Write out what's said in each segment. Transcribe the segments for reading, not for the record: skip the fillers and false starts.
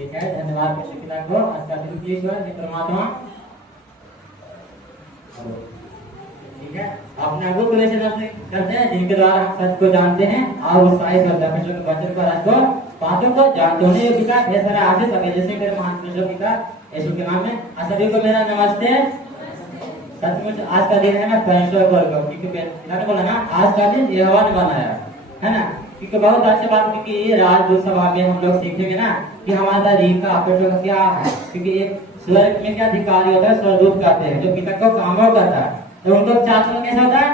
ठीक है, धन्यवाद कृष्ण पिता को। आज का दिन की ईश्वर परमात्मा, ठीक है, अपने वो क्वेश्चन करते हैं जिनके द्वारा हम सच को जानते हैं और उत्साहित होते हैं, कृष्ण के वचन को, आज को बातों को जानते होने के पिता ढेर सारे आशीष सके, जैसे मेरे महान कृष्ण पिता यीशु के नाम में। सभी को मेरा नमस्ते। सचमुच आज का दिन है ना परमेश्वर को, क्योंकि पिता ने बोला ना आज का दिन यहोवा ने बनाया है ना, क्योंकि बहुत अच्छी बात, क्योंकि ये राजदूत सभा में हम लोग सीखेंगे ना कि हमारा रीत का परमेश्वर का क्या है, क्योंकि एक स्वर्ग में क्या अधिकारी होता है, स्वर्गदूत कहते हैं, जो पिता को कामों करता है। तो उनको चाचल कैसा होता है,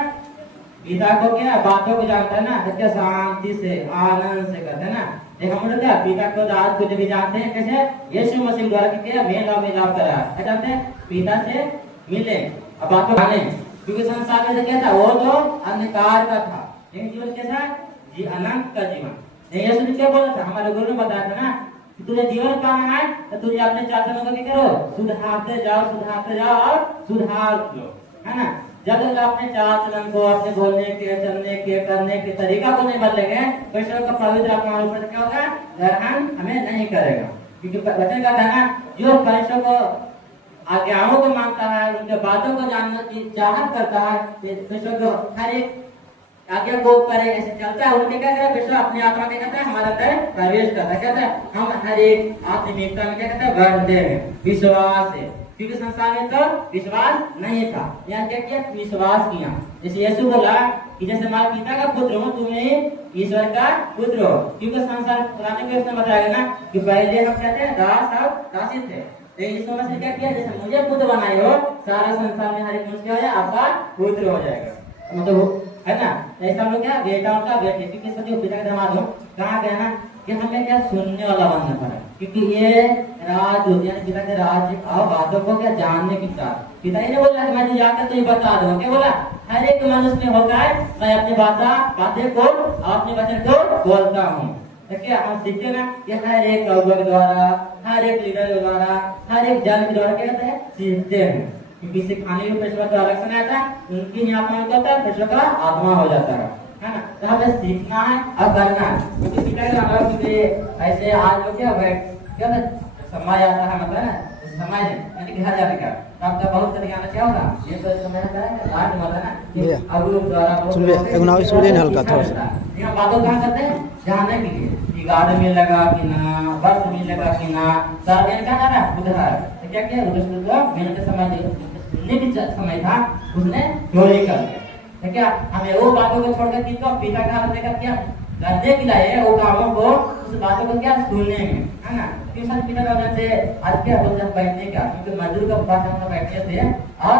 पिता को क्या बातों को जानता है ना, क्या शांति से आनंद से करते हैं ना। देखो हम लोग क्या पिता को राज को जब जानते हैं कैसे, यीशु मसीह द्वारा क्या मेलाप करा है, जानते हैं पिता से मिले अब बात को माने, क्योंकि संसार में क्या था, वो तो अंधकार का था, लेकिन जीवन कैसा जी अनंत का जीवन। यीशु ने क्या बोला था, हमारे गुरु ने बताया था ना कि तुझे जीवन पाना है तो तुझे अपने चाचरों को क्या करो, सुधारते जाओ और सुधार लो, है ना। जब तक अपने चाल चलन को, अपने बोलने के, चलने के, करने के तरीका को नहीं बदलेंगे, परमेश्वर का पवित्र आत्मा ऊपर क्या होगा, ग्रहण हमें नहीं करेगा। क्योंकि वचन कहता है ना, जो परमेश्वर को आज्ञाओं को मानता है, उनके बातों को जानने की चाहत करता है, परमेश्वर को हर एक आज्ञा को करे, ऐसे चलता है, उनके क्या कहता है, परमेश्वर अपनी आत्मा में कहता है हमारा अंदर प्रवेश करता है, कहता है हम हर एक आत्मिकता में क्या कहता है बढ़ते हैं, विश्वास है, क्योंकि संसार में तो विश्वास नहीं था, यहाँ क्या किया, विश्वास किया। जैसे यीशु बोला कि जैसे हमारे पिता का पुत्र हो तुम्हें ईश्वर का पुत्र हो, क्योंकि संसार पुराने में बताया ना कि पहले हम कहते हैं दास और दासी थे, लेकिन यीशु मसीह क्या किया, जैसे मुझे पुत्र बनाए हो, सारा संसार में हर एक मनुष्य हो जाए आपका पुत्र हो जाएगा, मतलब है ना। ऐसा हम लोग क्या बेटा का बेटे, क्योंकि सभी पिता का दामाद हो, कहा गया ना कि हमें क्या सुनने वाला बनना पड़ा, क्योंकि ये राज पिता के राज्य और बातों को क्या जानने की चाह, पिता ही ने बोला कि मैं जाकर तुझे बता दूं, क्या बोला, हर एक मनुष्य में होता है, मैं अपनी बातें को अपने वचन को बोलता हूँ। देखिए हम सीखते ना कि हर एक लोगों के द्वारा, हर एक लीडर के द्वारा, हर एक जन के द्वारा क्या कहते हैं, सीखते हैं, क्योंकि सिखाने में परमेश्वर का अलग समय आता है, उनकी आत्मा होता है, परमेश्वर का आत्मा हो जाता है ना। तो हमें सीखना है और करना है, क्योंकि पिता के अलावा ऐसे आज लोग क्या समय आता है, मतलब ना समय यानी कि घर जाने का, तब तो बहुत तरीका क्या होगा, ये तो समय आता है रात में होता है ना, अब लोग द्वारा हल्का थोड़ा सा यहाँ बातों कहाँ करते हैं, जानने के लिए कि गार्डन में लगा कि ना, बस में लगा कि ना, सारे दिन का ना उधर तो क्या किया, मेहनत समय की समय था, उसने चोरी कर दिया। तो क्या हमें वो बातों को छोड़कर पिता का हाथ लेकर क्या करने के लिए वो कामों को, उस बातों को क्या सुनने में, है ना। ट्यूशन पिता का वजह से आज क्या बोलते हैं बैठने का, क्योंकि मजदूर का पास हम बैठते थे और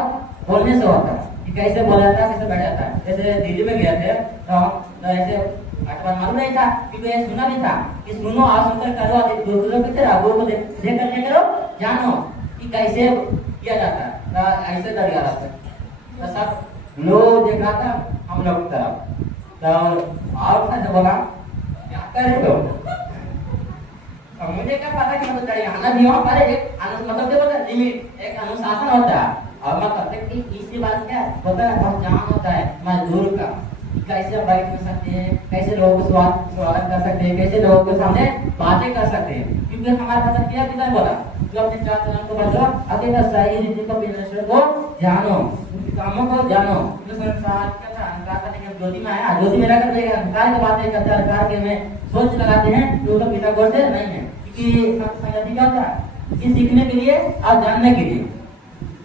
बोलने से होता है कि कैसे बोला था, कैसे बैठा था। जैसे दिल्ली में गए थे तो ऐसे मालूम नहीं था, क्योंकि ये सुना भी था कि सुनो और सुनकर करो, दूसरों की तरह वो देख कर करो, जानो कि कैसे किया जाता है, ऐसे तरीका रहता है। तो सब लोग देख रहा था हम लोग तरफ, तो और बोला क्या करे लोग, मुझे क्या पता कि मतलब आना भी हो, पर एक मतलब क्या बोलते लिमिट, एक अनुशासन होता है, और मैं कहते कि इसकी बात क्या होता है, पहचान होता है मजदूर का, कैसे बैठ कर सकते हैं, कैसे लोगों को स्वागत कर सकते हैं, कैसे लोगों के सामने बातें कर सकते हैं, क्योंकि हमारे पास क्या पिता बोला जो अपने चार चलन को बदलो, अकेला सही रीति को परमेश्वर को जानो, उनके कामों को जानो। जो संसार का अंधकार का लेकिन ज्योति में आया, ज्योति में रहकर अंधकार की बातें करते हैं, अंधकार के में सोच लगाते हैं, जो तो पिता को से नहीं है, क्योंकि संगति क्या होता है कि सीखने के लिए और जानने के लिए,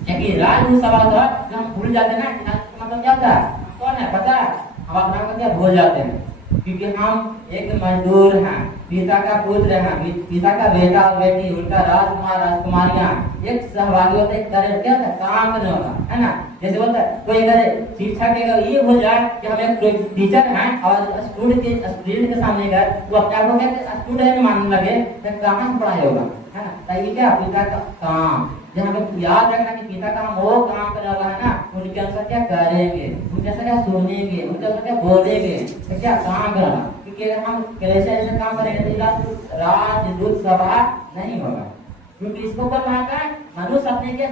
क्योंकि राज सवाल था जो हम भूल जाते हैं ना, मतलब क्या होता है, कौन है पता है, हम अपना को क्या भूल जाते हैं, क्योंकि हम एक मजदूर हैं, पिता का पुत्र हैं, पिता का बेटा और बेटी, उनका राजकुमार राजकुमारियां एक सहभागी होते हैं, क्या काम करने वाला, है ना। जैसे बोलता है कोई अगर शिक्षक ये भूल जाए कि हम एक टीचर हैं और स्टूडेंट के सामने गए, वो अपने आप को स्टूडेंट मानने लगे, तो कहाँ से पढ़ाई होगा, है ना। तो क्या पिता का काम, जहाँ पे याद रखना कि पिता का हम वो काम करने वाला है ना, उनके अनुसार क्या करेंगे, उनके अनुसार क्या सुनेंगे, उनके अनुसार क्या बोलेंगे, तो क्या काम करना, क्योंकि अगर हम कैसे ऐसे काम करेंगे तो राजदूत सभा नहीं होगा, क्योंकि इसको कब बनाता है, मनुष्य अपने के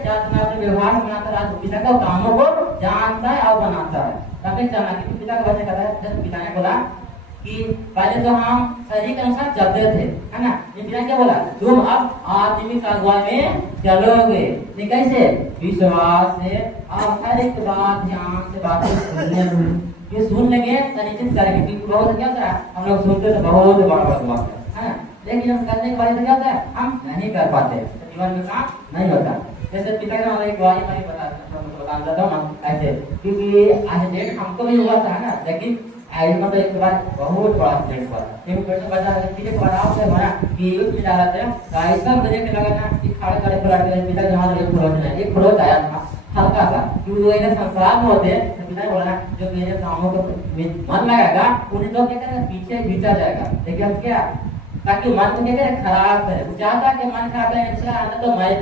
व्यवहार बनाता है, पिता का कामों को जानता है और बनाता है, तभी जाना कि पिता का वचन कहता है, जब पिता ने बोला कि पहले तो हम शरीर के अनुसार चलते थे, है ना। ये पिता क्या बोला, तुम अब आत्मिक अगुवाई में चलोगे। ये कैसे, विश्वास से आप हर एक बात ध्यान से बातें सुनने, ये सुन लेंगे तो निश्चित करेंगे। क्योंकि बहुत क्या होता है, हम लोग सुनते तो बहुत बड़ा बात है ना, लेकिन हम करने के बाद क्या होता है, हम नहीं कर पाते, जीवन में काम नहीं होता। जैसे पिता का हमारा एक गवाही मैं बताता हूँ ना ऐसे, क्योंकि एक्सीडेंट हमको भी हुआ था ना, लेकिन मतलब एक बार बहुत बड़ा एक्सीडेंट हुआ था। एक पेड़ में बचा पीछे खराब से हमारा कि यूज में जा रहा था, ऐसा मुझे लगा ना कि खड़े खड़े पलट गए, पिता के हाथ में एक खरोच आया था हल्का सा, क्योंकि वो इन्हें संसार में होते हैं। तो पिता ने बोला जो मेरे कामों को मन लगाएगा उन्हें तो क्या करेगा, पीछे खींचा जाएगा। लेकिन अब क्या, ताकि मन को क्या करे, खराब करे, चाहता कि मन खराब है तो मैं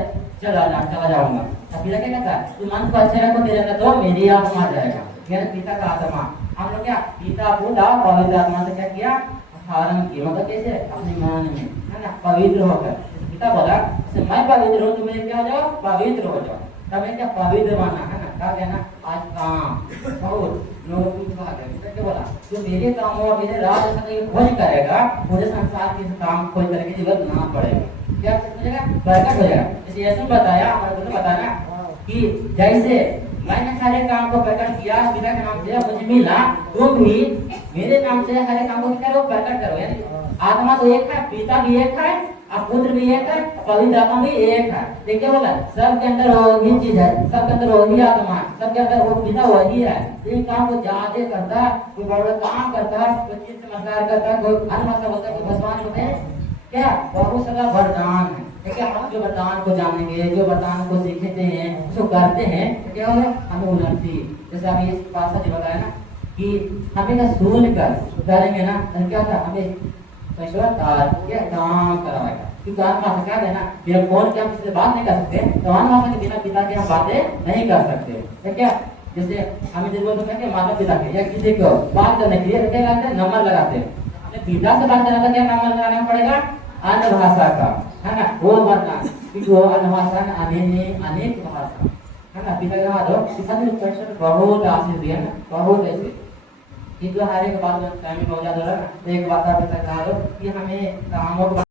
चला जाऊंगा। पिता क्या कहता है, तू मन को अच्छा रखो, तेरे अंदर तो मेरी आत्मा आ जाएगा। यानी पिता का आत्मा, हम लोग क्या पिता पुत्र और पवित्र आत्मा से क्या किया, धारण किया। मतलब कैसे, अपने मन में, है ना, पवित्र होकर। पिता बोला मैं पवित्र हूँ, तुम्हें क्या हो जाओ, पवित्र हो जाओ। तब क्या पवित्र माना, है ना। क्या कहना, आज काम बहुत लोगों को क्या बोला, जो मेरे कामों और मेरे राज खोज करेगा, मुझे संसार के काम खोज करने की जरूरत ना पड़ेगा। क्या मिलेगा, प्रकट हो जाएगा। जैसे ऐसा बताया, हमारे को बताना कि जैसे मैंने सारे काम को प्रकट किया पिता के नाम से, मुझे मिला, तुम भी मेरे नाम से सारे काम को करो, प्रकट करो। यानी आत्मा तो एक है, पिता भी एक है, अब पुत्र भी एक है, पवित्र आत्मा भी एक है। देखिए बोला सबके अंदर वही चीज है, सबके अंदर वही आत्मा है, सबके अंदर वो पिता वही है। इन काम को ज्यादा करता है, कोई बड़ा काम करता है, कोई चीज नमस्कार करता है, कोई अन्य होता है, कोई भगवान होते हैं, क्या बहुत सारा वरदान है। देखिए हम जो वरदान को जानेंगे, जो वरदान को सीखते हैं, उसको करते हैं, तो क्या होगा, हमें उन्नति। जैसे अभी इस पासा जी बताया ना कि हमें का सुन कर करेंगे ना, तो क्या था, हमें क्या काम करवाएगा। क्योंकि आत्मा से क्या देना, बिना फोन के हम किसी से बात नहीं कर सकते, तो आत्मा के बिना पिता के हम बातें नहीं कर सकते, है क्या। जैसे हमें जरूरत है माता पिता के या किसी को बात करने के लिए क्या करते हैं, नंबर लगाते हैं। अपने पिता से बात करना तो क्या नंबर लगाना पड़ेगा, अन्य भाषा का, है ना, वो वरदान। क्योंकि वो अन्य भाषा अनेक भाषा, है ना। पिता के बहुत आशीष दिया ना, बहुत ऐसे कि जो हर एक बात टाइम में हो जाता है ना। एक बात आप बता दो कि हमें कामों